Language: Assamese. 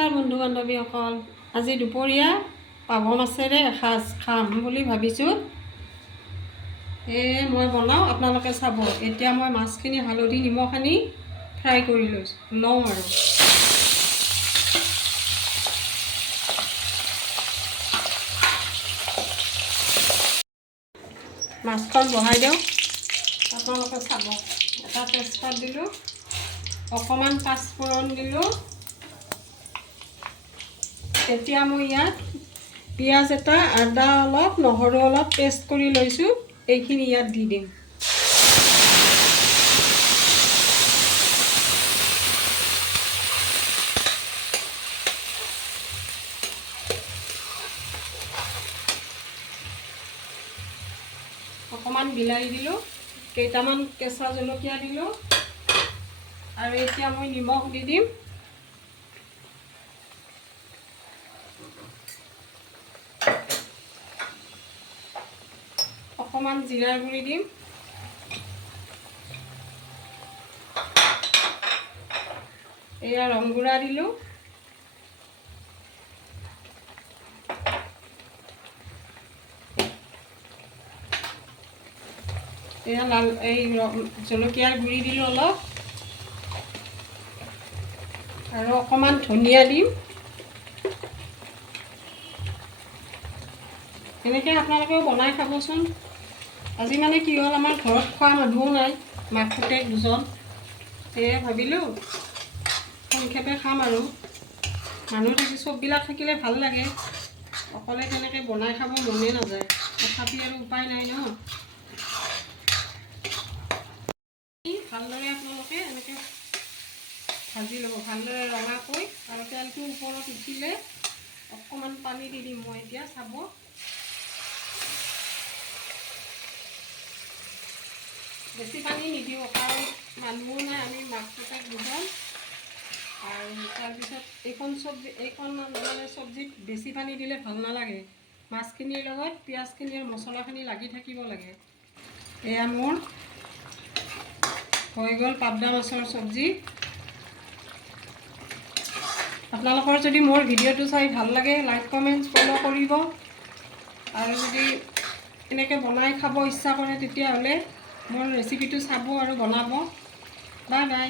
নমস্কাৰ বন্ধু বান্ধৱীসকল, আজি দুপৰীয়া পাভ মাছেৰে এসাঁজ খাম বুলি ভাবিছোঁ। মই বনাওঁ, আপোনালোকে চাব। এতিয়া মই মাছখিনি হালধি নিমখ সানি ফ্ৰাই কৰি লওঁ আৰু মাছখন বহাই দিওঁ, আপোনালোকে চাব। এটা তেজপাত দিলোঁ, অকণমান পাঁচফোৰণ দিলোঁ। এতিয়া মই ইয়াত পিঁয়াজ এটা, আদা অলপ, নহৰু অলপ পেষ্ট কৰি লৈছোঁ, এইখিনি ইয়াত দি দিম। অকণমান বিলাহী দিলোঁ, কেইটামান কেঁচা জলকীয়া দিলোঁ, আৰু এতিয়া মই নিমখ দি দিম। অকণমান জিৰাৰ গুড়ি দিম। এয়া ৰংগুড়া দিলোঁ। এয়া জলকীয়াৰ গুড়ি দিলোঁ অলপ, আৰু অকণমান ধনিয়া দিম। এনেকৈ আপোনালোকেও বনাই খাবচোন। আজি মানে কি হ'ল, আমাৰ ঘৰত খোৱা মানুহো নাই, মাক পুতেক দুজন। সেয়ে ভাবিলোঁ সংক্ষেপে খাম আৰু। মানুহ চববিলাক থাকিলে ভাল লাগে, অকলে তেনেকৈ বনাই খাব মনেই নাযায়। তথাপি আৰু উপায় নাই ন। ভালদৰে আপোনালোকে এনেকৈ ভাজি ল'ব, ভালদৰে ৰঙাকৈ। আৰু তেলটো ওপৰত উঠিলে অকণমান পানী দি দিম মই এতিয়া, চাব। বেছি পানী নিদিওঁ, কাৰণ মানুহো নাই, আমি মাক পুতেক দুজন। আৰু তাৰপিছত এইখন মানে চব্জিত বেছি পানী দিলে ভাল নালাগে। মাছখিনিৰ লগত পিঁয়াজখিনি আৰু মছলাখিনি লাগি থাকিব লাগে। এয়া মোৰ হৈ গ'ল পাবদা মাছৰ চব্জি। আপোনালোকৰ যদি মোৰ ভিডিঅ'টো চাই ভাল লাগে, লাইক কমেণ্ট ফ'ল' কৰিব। আৰু যদি এনেকৈ বনাই খাব ইচ্ছা কৰে, তেতিয়াহ'লে মোৰ ৰেচিপিটো চাব আৰু বনাব। Bye bye.